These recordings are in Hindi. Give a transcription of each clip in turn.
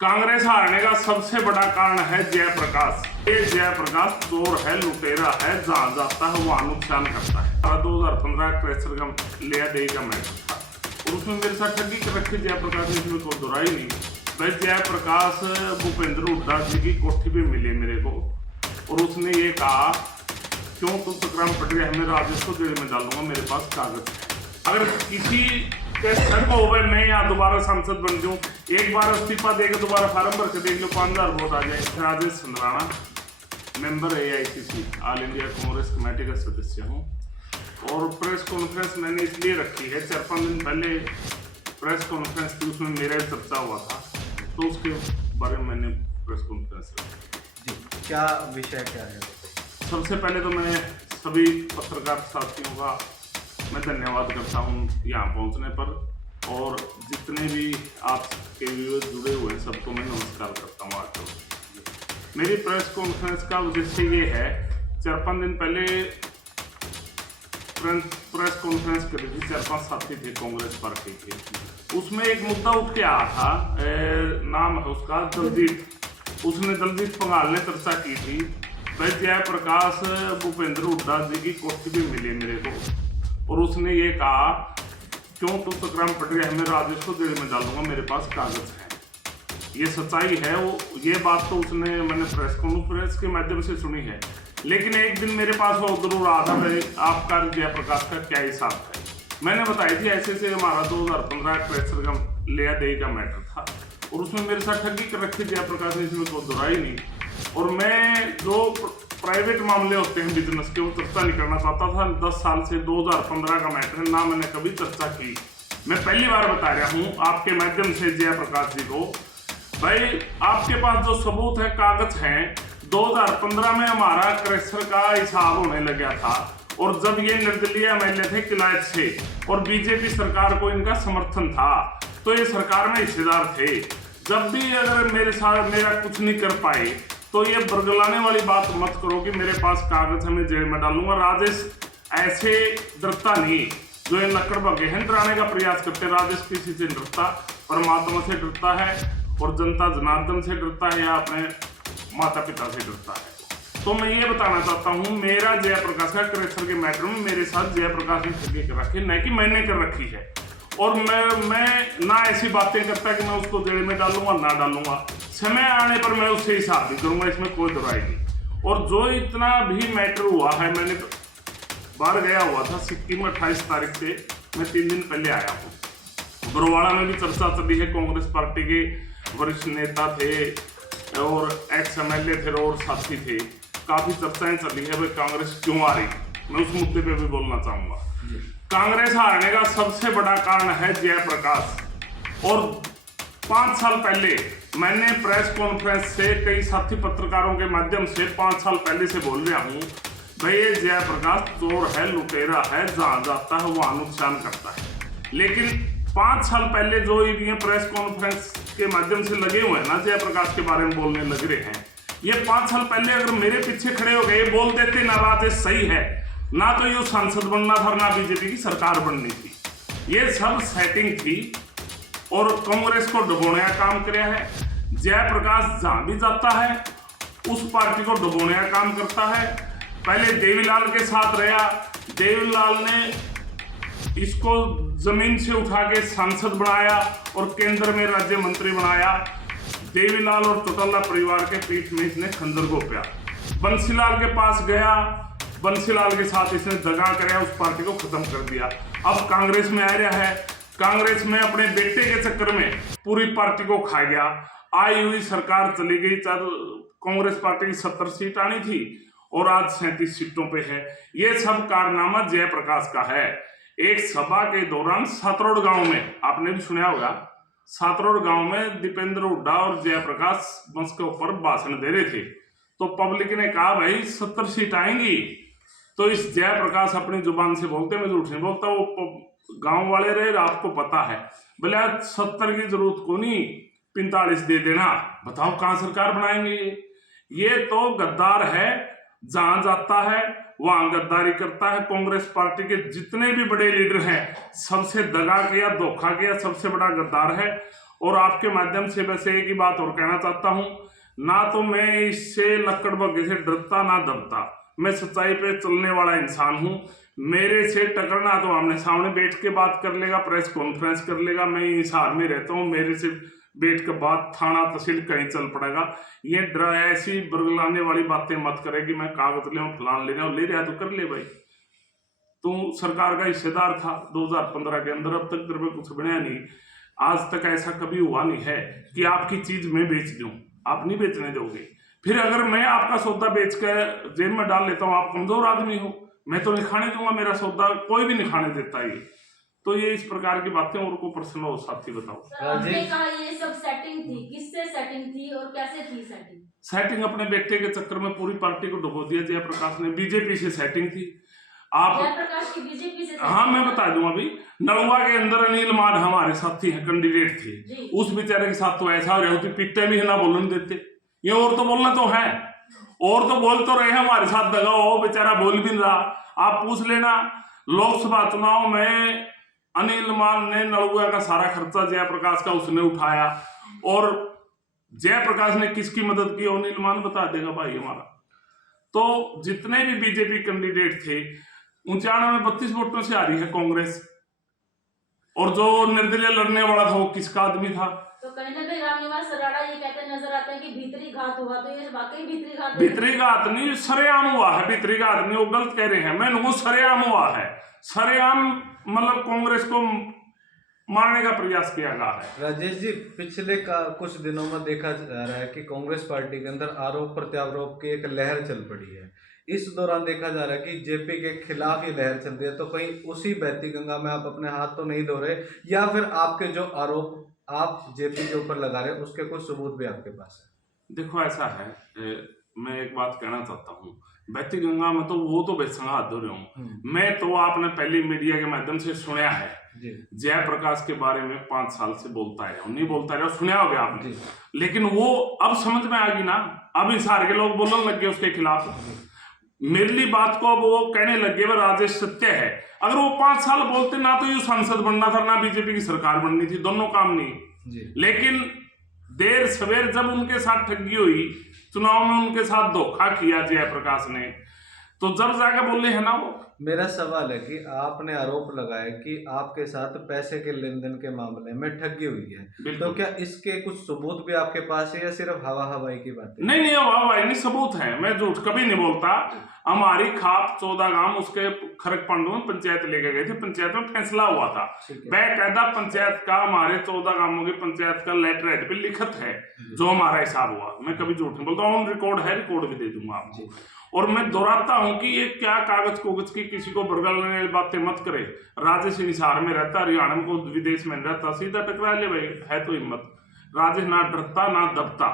कांग्रेस हारने का सबसे बड़ा कारण है जयप्रकाश। ये जयप्रकाश चोर है, लुटेरा है, जहां जाता है वहां नुकसान करता है। 2015 क्रेशर का लिया दे का मैटर था और उसमें मेरे साथ ठगी कर रखी जयप्रकाश ने, इसमें कोई दोहराई नहीं। भाई जयप्रकाश भूपेंद्र हुड्डा जी की कोठी पे मिले मेरे को और उसने ये कहा क्यों तुम तकराम पट गया, मैं राजेश को जेल में डालूंगा, मेरे पास कागज है। अगर किसी के सर को हो मैं यहाँ दोबारा सांसद बन जाऊँ, एक बार इस्तीफा देकर दोबारा फार्म भर के देख लो, 5000 वोट आ जाए। Rajesh Sandrana, member AICC all India Congress committee का सदस्य हूँ। और प्रेस कॉन्फ्रेंस मैंने इसलिए रखी है, 4-5 दिन पहले प्रेस कॉन्फ्रेंस थी, उसमें मेरा चर्चा हुआ था तो उसके बारे में मैंने प्रेस कॉन्फ्रेंस रखी। जी, क्या विषय क्या है? सबसे पहले तो मैं सभी पत्रकार साथियों का मैं धन्यवाद करता हूँ यहाँ पहुँचने पर, और जितने भी आपके व्यूअर्स जुड़े हुए हैं सबको मैं नमस्कार करता हूँ। आज मेरी प्रेस कॉन्फ्रेंस का उद्देश्य ये है, 4-5 दिन पहले प्रेस कॉन्फ्रेंस करी थी, 4-5 साथी थे कांग्रेस पार्टी के। उसमें एक मुद्दा उठ के आया था, नाम है उसका दलजीत। उसने दलजीत पंघाल ने चर्चा की थी, भाई जयप्रकाश भूपेंद्र हुड्डा जी की कोठी पे मिले मेरे को और उसने ये कहा क्यों तुम तकराम पट गया, मैं राजेश को जेल में डालूंगा, मेरे पास कागज है। ये सच्चाई है, वो ये बात तो उसने मैंने प्रेस कॉन्फ्रेंस के माध्यम से सुनी है। लेकिन एक दिन मेरे पास वो जरूर रहा था, भाई आपका जयप्रकाश का क्या हिसाब है। मैंने बताई थी ऐसे हमारा 2015 क्रेशर का लिया दे का मैटर था और उसमें मेरे साथ ठगी कर रखी जयप्रकाश ने, इसमें कोई दोहराई नहीं। और मैं जो प्राइवेट मामले होते हैं बिजनेस के, वो चर्चा नहीं करना चाहता था। 10 साल से 2015 का मैटर है ना, मैंने कभी चर्चा की। मैं पहली बार बता रहा हूँ आपके माध्यम से जयप्रकाश जी को, भाई आपके पास जो सबूत है, कागज हैं। 2015 में हमारा क्रेशर का हिसाब होने लगा था और जब ये निर्दलीय MLA थे किलायत से और बीजेपी सरकार को इनका समर्थन था तो ये सरकार में हिस्सेदार थे। जब भी अगर मेरे साथ मेरा कुछ नहीं कर पाए तो ये बरगलाने वाली बात मत करो कि मेरे पास कागज है मैं जेल में डालूंगा। राजेश ऐसे डरता नहीं जो ये लकड़ बगेहन डराने का प्रयास करते। राजेश किसी से डरता, परमात्मा से डरता है और जनता जनार्दन से डरता है या अपने माता पिता से डरता है। तो मैं ये बताना चाहता हूँ, मेरा जयप्रकाश का क्रेशर के मैटर में मेरे साथ जयप्रकाश ने ठगी कर रखी, न कि मैंने कर रखी है। और मैं ना ऐसी बातें करता कि मैं उसको जेल में डालूंगा ना डालूंगा, समय आने पर मैं उससे हिसाब भी करूंगा, इसमें कोई दोहराई नहीं। और जो इतना भी मैटर हुआ है, मैंने बाहर गया हुआ था सिक्किम में 28 तारीख से, मैं 3 दिन पहले आया हूँ। बरवाड़ा में भी चर्चा चली है, कांग्रेस पार्टी के वरिष्ठ नेता थे और एक्स MLA थे और साथी थे, काफी चर्चाएं चली है भाई कांग्रेस क्यों आ रही। मैं उस मुद्दे पे भी बोलना चाहूंगा। कांग्रेस हारने का सबसे बड़ा कारण है जयप्रकाश। और 5 साल पहले मैंने प्रेस कॉन्फ्रेंस से कई साथी पत्रकारों के माध्यम से 5 साल पहले से बोल रहा हूँ, भाई ये जयप्रकाश चोर है, लुटेरा है, जहां जाता है वहां नुकसान करता है। लेकिन 5 साल पहले जो ये प्रेस कॉन्फ्रेंस के माध्यम से लगे हुए हैं ना, जयप्रकाश के बारे में बोलने लग रहे हैं, ये 5 साल पहले अगर मेरे पीछे खड़े हो गए, बोल देते ना राजेश सही है, ना तो ये सांसद बनना था ना बीजेपी की सरकार बननी थी। ये सब सेटिंग थी और कांग्रेस को डुबोने का काम किया है। जयप्रकाश जहां भी जाता है उस पार्टी को डुबोने का काम करता है। पहले देवीलाल के साथ रहा, देवीलाल ने इसको जमीन से उठा के सांसद बनाया और केंद्र में राज्य मंत्री बनाया। देवीलाल और चौटाला परिवार के पीठ में इसने खंजर घोंपा। बंसीलाल के पास गया, बंसीलाल के साथ इसने दगा कराया, उस पार्टी को खत्म कर दिया। अब कांग्रेस में आ रहा है, कांग्रेस में अपने बेटे के चक्कर में पूरी पार्टी को खा गया। आई हुई सरकार चली गई, कांग्रेस पार्टी की 70 सीट आनी थी और आज 37 सीटों पे है। ये सब कारनामा जयप्रकाश का है। एक सभा के दौरान सातरोड गांव में, आपने भी सुना होगा, सातरोड गांव में दीपेंद्र हुड्डा और जयप्रकाश बंस के ऊपर भाषण दे रहे थे तो पब्लिक ने कहा भाई 70 सीट आएंगी। तो इस जयप्रकाश अपनी जुबान से बोलते, मैं झूठ नहीं बोलता, वो गांव वाले रहे, आपको पता है, बोले 70 की जरूरत को नहीं, 45 दे देना। बताओ कहां सरकार बनाएंगे। ये तो गद्दार है, जहां जाता है वहां गद्दारी करता है। कांग्रेस पार्टी के जितने भी बड़े लीडर हैं सबसे दगा किया, धोखा किया, सबसे बड़ा गद्दार है। और आपके माध्यम से वैसे एक ही बात और कहना चाहता हूं, ना तो मैं इससे लक्कड़ बग्गे से डरता ना दबता, मैं सच्चाई पे चलने वाला इंसान हूं। मेरे से टकरना तो आमने सामने बैठ के बात कर लेगा, प्रेस कॉन्फ्रेंस कर लेगा, मैं हिसार में रहता हूं, मेरे से बैठ के बात थाना तहसील कहीं चल पड़ेगा। ये ऐसी बरगलाने वाली बातें मत करे कि मैं कागज ले फलान ले रहा ले रहा तो कर ले भाई, तू सरकार का हिस्सेदार था 2015 के अंदर, अब तक तेरे पे कुछ बनया नहीं। आज तक ऐसा कभी हुआ नहीं है कि आपकी चीज मैं बेच दूं, आप नहीं बेचने दोगे। फिर अगर मैं आपका सौदा बेच कर जेब में डाल लेता हूं, आप कमजोर आदमी हो, मैं तो नहीं खाने दूंगा मेरा सौदा, कोई भी नहीं खाने देता ये। तो ये इस प्रकार की बातें और को पर्सन हो साथी बताओ। आपने कहा ये सब सेटिंग थी, किससे सेटिंग थी और कैसे थी सेटिंग? सेटिंग अपने बेटे के चक्कर में पूरी पार्टी को डुबो दिया जयप्रकाश ने, बीजेपी से सेटिंग थी। आप जयप्रकाश की बीजेपी से? हाँ मैं बता दूं, अभी नलवा के अंदर अनिल मान हमारे साथी हैं, कैंडिडेट थे, उस बेचारे के साथ तो ऐसा हो रहा होती, पिट्टे भी ना बोलने देते, ये और तो बोलना तो है, और तो बोल तो रहे हमारे साथ दगा हो, बेचारा बोल भी नहीं रहा। आप पूछ लेना लोकसभा चुनाव में अनिल मान ने नलुआ का सारा खर्चा जयप्रकाश का उसने उठाया, और जयप्रकाश ने किसकी मदद की अनिल मान बता देगा भाई हमारा। तो जितने भी बीजेपी कैंडिडेट थे 92 वोटों से आ रही है कांग्रेस, और जो निर्दलीय लड़ने वाला था वो किसका आदमी था? तो कहीं ना कहीं रामनिवास सराड़ा ये कहते नजर आते हैं कि भीतरी घात हुआ, तो ये वाकई भीतरी घात? भीतरी घात नहीं, सरेआम हुआ है। भीतरी घात नहीं, वो गलत कह रहे हैं, मैं वो सरेआम हुआ है। सरेआम मतलब कांग्रेस को मारने का प्रयास किया गया है। राजेश जी, पिछले कुछ दिनों में देखा जा रहा है कि कांग्रेस पार्टी के अंदर आरोप प्रत्यारोप की एक लहर चल पड़ी है। इस दौरान देखा जा रहा है कि जेपी के खिलाफ ये लहर चल रही है, तो कहीं उसी बहती गंगा में आप अपने हाथ तो नहीं धो रहे, या फिर आपके जो आरोप आप जेपी के ऊपर लगा रहे हैं उसके कुछ सबूत भी आपके पास है? देखो ऐसा है, मैं एक बात कहना चाहता हूँ, बहती गंगा में तो वो तो बेसंगा हाथ धो रहे हूँ मैं, तो आपने पहले मीडिया के माध्यम से सुना है जयप्रकाश के बारे में 5 साल से बोलता है, नहीं बोलता रहे, सुना होगा आपने, लेकिन वो अब समझ में आ गई ना, अब हिसार के लोग बोलने लग गए उसके खिलाफ। मेरी बात को अब वो कहने लगे वह राजेश सत्य है। अगर वो 5 साल बोलते ना तो ये सांसद बनना था, ना बीजेपी की सरकार बननी थी, दोनों काम नहीं। लेकिन देर सवेर जब उनके साथ ठगी हुई, चुनाव में उनके साथ धोखा किया जयप्रकाश ने, तो जब जाकर बोले है ना वो। मेरा सवाल है कि आपने आरोप लगाया कि आपके साथ पैसे के लेन देन के मामले में ठगी हुई है, तो क्या इसके कुछ सबूत भी आपके पास है या सिर्फ हवा हवाई की बात है? नहीं, हवा हवाई नहीं, सबूत है, मैं झूठ कभी नहीं बोलता। हमारी खाप 14 गांव उसके खरक पांडु में पंचायत लेके गए थे, पंचायत में फैसला हुआ था, बेकायदा पंचायत का, हमारे 14 गांवों की पंचायत का लेटर हेड पे लिखत है जो हमारा हिसाब हुआ। मैं कभी झूठ नहीं बोलता, ऑन रिकॉर्ड है, रिकॉर्ड भी दे दूंगा आपको। और मैं दोहराता हूं कि ये क्या कागज कोगज की किसी को बरगलने वाली बातें मत करे। राजेश हिसार में रहता, हरियाणा में को विदेश में रहता, सीधा टकरा ले भाई, है तो हिम्मत। राजेश ना डरता ना दबता।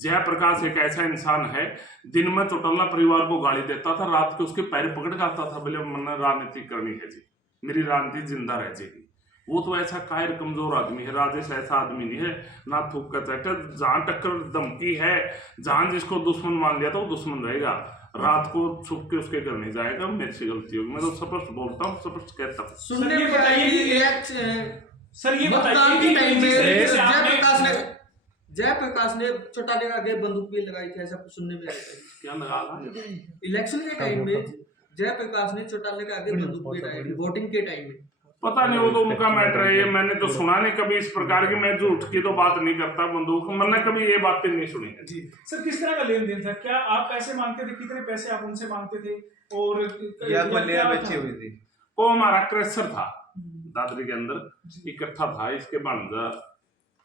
जयप्रकाश एक ऐसा इंसान है, दिन में चौटल्ला परिवार को गाली देता था, रात को उसके पैर पकड़ जाता था, बोले मैंने राजनीति करनी है जी, मेरी राजनीति जिंदा रह जाएगी। वो तो ऐसा कायर कमजोर आदमी है, राजेश ऐसा आदमी नहीं है, ना थूक का चैटर, जहां टक्कर धमकी है, जहां जिसको दुश्मन मान लिया था वो दुश्मन रहेगा, रात को छुप के उसके घर नहीं जाएगा, मेरे से गलती होगी। मैं तो स्पष्ट बोलता हूँ, स्पष्ट कहता हूँ। सुनने में बताइए सर, ये बताइए कि जयप्रकाश ने चौटाले का आगे बंदूक भी लगाई थी, ऐसा कुछ सुनने में आया था। क्या लगा? इलेक्शन के टाइम में जयप्रकाश ने चौटाले का आगे बंदूक भी लगाई थी, वोटिंग के टाइम में। पता नहीं, वो तो उनका मैटर है, ये मैंने तो सुना नहीं कभी इस प्रकार की। मैं झूठ की तो बात नहीं करता, बंदूक मैंने कभी ये बातें नहीं सुनी है। जी सर, किस तरह का लेन देन था? क्या आप पैसे मांगते थे? कितने पैसे आप उनसे मांगते थे? और बेची हुई थी? वो हमारा क्रेशर था दादरी के अंदर, इकट्ठा था, इसके भांजा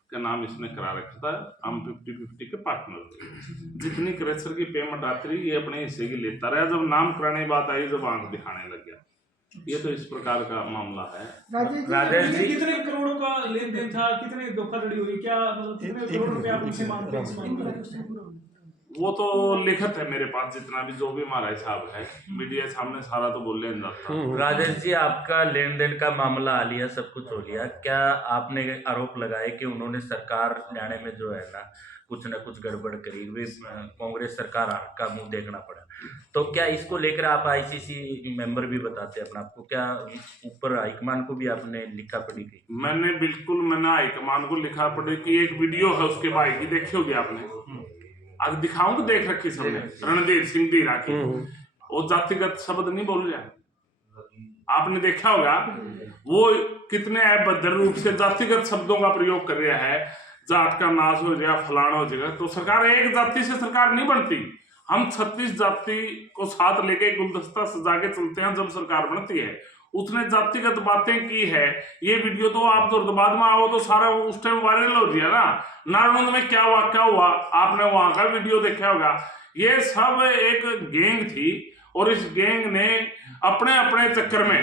का नाम इसने करा रखा था, हम 50-50 के पार्टनर थे। जितनी क्रेशर की पेमेंट आती रही ये अपने हिस्से की लेता रहा, जब नाम कराने की बात आई जब आंख दिखाने लग गया। ये तो इस प्रकार का मामला है। राजेश जी, कितने करोड़ों का लेन देन था? कितने धोखाधड़ी हुई? क्या मतलब कितने करोड़ रुपए आप उनसे मांगते हैं? वो तो लिखत है मेरे पास, जितना भी जो भी हमारा हिसाब है मीडिया सामने सारा तो बोल लेना जाता। राजेश जी, आपका लेन देन का मामला आ लिया, सब कुछ हो लिया, क्या आपने आरोप लगाए कि उन्होंने सरकार लाने में जो है ना कुछ गड़बड़ करी, वे कांग्रेस सरकार का मुंह देखना पड़ा, तो क्या इसको लेकर आप आईसीसी मेंबर भी बताते हैं अपना आपको, क्या ऊपर हाईकमान को भी आपने लिखा पड़ी की? मैंने हाईकमान को लिखा पड़े कि एक वीडियो है उसके भाई की, देखी होगी आपने, अब दिखाऊं तो देख रखी सबने, रणधीर सिंह धीरा की, वो जातिगत शब्द नहीं बोल रहा, आपने देखा होगा वो कितने अभद्र रूप से जातिगत शब्दों का प्रयोग कर रहा है, जात का नाश हो जाएगा, फलाना हो जाएगा। तो सरकार एक जाति से सरकार नहीं बनती, हम 36 जाति को साथ लेके गुलदस्ता सजा के चलते हैं जब सरकार बनती है। उसने जातिगत बातें की है, ये वीडियो तो आप बाद में आओ तो सारा उस टाइम वायरल हो गया ना, नारनौंद में क्या वाकया हुआ आपने वहां का वीडियो देखा होगा। ये सब एक गैंग थी और इस गैंग ने अपने अपने चक्कर में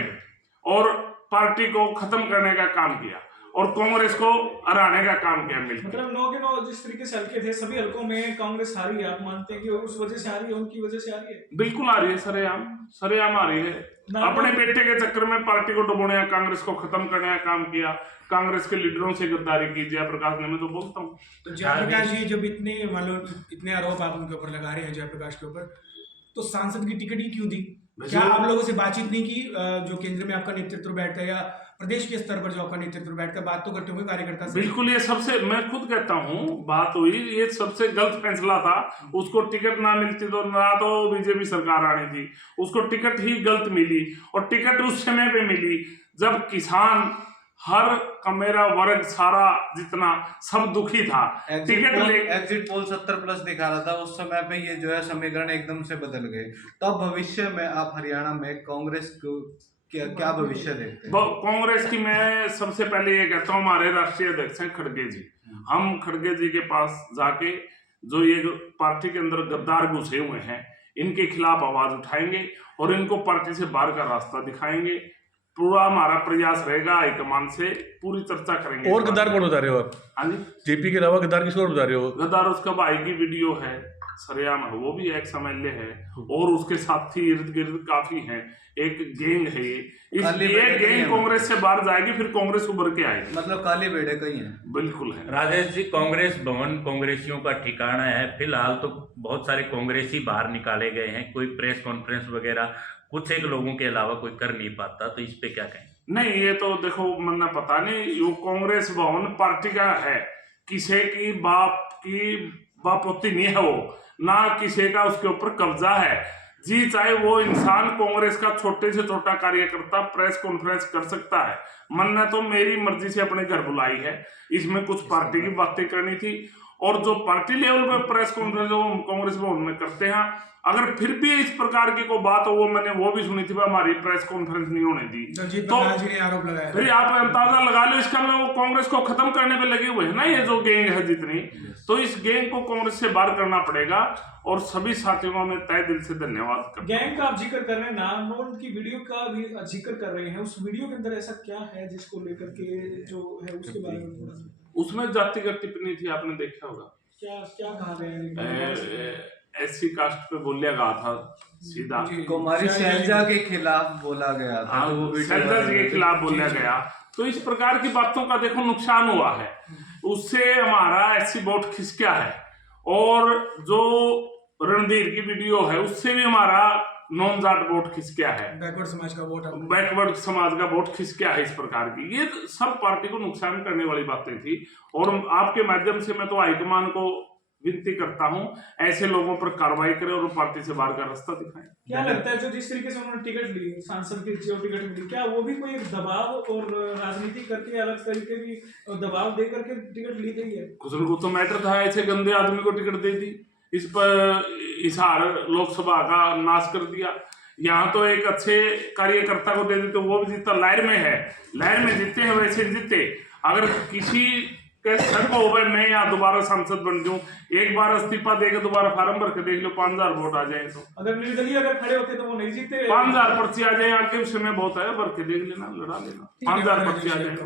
और पार्टी को खत्म करने का काम किया और कांग्रेस को हराने का काम किया मिलकर। मतलब 9 के 9 जिस तरीके से हल्के थे, सभी हल्कों में कांग्रेस हारी है, आप मानते हैं कि उस वजह से हारी है, उनकी वजह से हारी है? बिल्कुल आ रही है, सरेआम आ रही है। अपने बेटे के चक्कर में पार्टी को डुबोने, कांग्रेस को खत्म करने का काम किया, कांग्रेस के लीडरों से गद्दारी की। जयप्रकाश ने, मैं तो बोलता हूँ। तो जयप्रकाश जी जब इतने आरोप आप उनके ऊपर लगा रहे हैं जयप्रकाश के ऊपर, तो सांसद की टिकट ही क्यों दी? क्या आप लोगों से बातचीत नहीं की? जो केंद्र में आपका नेतृत्व बैठता है या प्रदेश के स्तर पर जो आपका नेतृत्व बैठता है, बात तो करते हुए कार्यकर्ता से? बिल्कुल, ये सबसे, मैं खुद कहता हूँ, बात हुई, ये सबसे गलत फैसला था। उसको टिकट ना मिलती तो ना तो बीजेपी सरकार आनी थी, उसको टिकट ही गलत मिली और टिकट उस समय पे मिली जब किसान, हर मेरा वर्ग सारा जितना सब दुखी था। टिकट एग्जिट पोल 70+ दिखा रहा था उस समय पे, ये जो है समीकरण एकदम से बदल गए। तब भविष्य में आप हरियाणा में कांग्रेस को क्या भविष्य देखते हैं? कांग्रेस की मैं सबसे पहले ये कहता हूँ, हमारे राष्ट्रीय अध्यक्ष हैं खड़गे जी, हम खड़गे जी के पास जाके जो ये पार्टी के अंदर गद्दार घुसे हुए हैं इनके खिलाफ आवाज उठाएंगे और इनको पार्टी से बाहर का रास्ता दिखाएंगे। पूरा हमारा प्रयास रहेगा, हाईकमान से पूरी चर्चा करेंगे। और गद्दार कौन बता रहे हो आप? हाँ जी, जेपी के अलावा गद्दार किसको बता रहे हो? गद्दार उसका भाई की वीडियो है, सरेआम है, वो भी एक्स एमएलए है और उसके साथी इर्द गिर्द काफी हैं, एक गैंग है ये। इसलिए गैंग कांग्रेस से बाहर जाएगी, फिर कांग्रेस उभर के आएगी। मतलब काले बेड़े कहीं है? बिल्कुल है। राजेश जी, कांग्रेस भवन कांग्रेसियों का ठिकाना है, फिलहाल तो बहुत सारे कांग्रेसी बाहर निकाले गए हैं, कोई प्रेस कॉन्फ्रेंस वगैरह कुछ एक लोगों के अलावा कोई कर नहीं पाता, तो इस पे क्या कहें? नहीं, ये तो देखो, मन्ना पता नहीं, वो कांग्रेस भवन पार्टी का है, किसी की बापोती नहीं है, वो ना किसी का उसके ऊपर कब्जा है। जी चाहे वो इंसान कांग्रेस का छोटे से छोटा कार्यकर्ता प्रेस कॉन्फ्रेंस कर सकता है। मन्ना तो मेरी मर्जी से अपने घर बुलाई है, इसमें कुछ पार्टी की बातें करनी थी और जो पार्टी लेवल पे प्रेस कॉन्फ्रेंस वो कांग्रेस भवन में करते हैं। अगर फिर भी इस प्रकार की कोई बात हो, वो मैंने वो भी सुनी थी, हमारी प्रेस कॉन्फ्रेंस नहीं होने दी, तो आरोप लगाया। फिर आप अंदाजा लगा लो, इसका मतलब वो कांग्रेस को खत्म करने पे लगे हुए हैं ना, ये जो गैंग है जितनी, तो इस गैंग को कांग्रेस से बाहर करना पड़ेगा। और सभी साथियों को मैं तहे दिल से धन्यवाद करता हूं। गैंग का आप जिक्र कर रहे हैं, नारनौंद की वीडियो का भी जिक्र कर रहे हैं, उस वीडियो के अंदर ऐसा क्या है जिसको लेकर के जो है उसके बारे में थोड़ा सा? उसमें जातिगत टिप्पणी थी, आपने देखा होगा। क्या कहा गया है? एससी कास्ट पे बोलिया गया था सीधा, कुमारी शैलजा के खिलाफ बोला गया था, तो वो शैलजा जी के खिलाफ बोला गया। तो इस प्रकार की बातों का देखो नुकसान हुआ है, उससे हमारा एससी वोट खिसका है और जो रणधीर की वीडियो है उससे भी हमारा नॉन जाट वोट खिसका है, बैकवर्ड समाज का वोट खिसका है। इस प्रकार की ये सब पार्टी को नुकसान करने वाली बातें थी और आपके माध्यम से मैं तो हाईकमान को विनती करता हूं, ऐसे लोगों पर कार्रवाई करें और पार्टी से बाहर का रास्ता दिखाएं। क्या लगता है जो जिस तरीके से उन्होंने टिकट ली, सांसद की जो टिकट मिली, क्या वो भी कोई दबाव और राजनीति करके अलग तरीके भी दबाव दे करके टिकट ली गई है? कुछ को तो मैटर था, ऐसे गंदे आदमी को टिकट दे दी, इस पर हिसार लोकसभा का नाश कर दिया। यहाँ तो एक अच्छे कार्यकर्ता को दे देते, वो भी जीता, लहर में है, लहर में जीते हैं वैसे जीते। अगर किसी के सर को हो मैं यहाँ दोबारा सांसद बन जाऊं, एक बार इस्तीफा देकर दोबारा फार्म भर के देख लो, 5000 वोट आ जाए। तो अगर निर्दलीय अगर खड़े होते तो वो नहीं जीते। 5000 पर्ची आ जाए, आगे समय बहुत है, भर के देख लेना, लड़ा लेना, 5000 पर्ची आ जाए।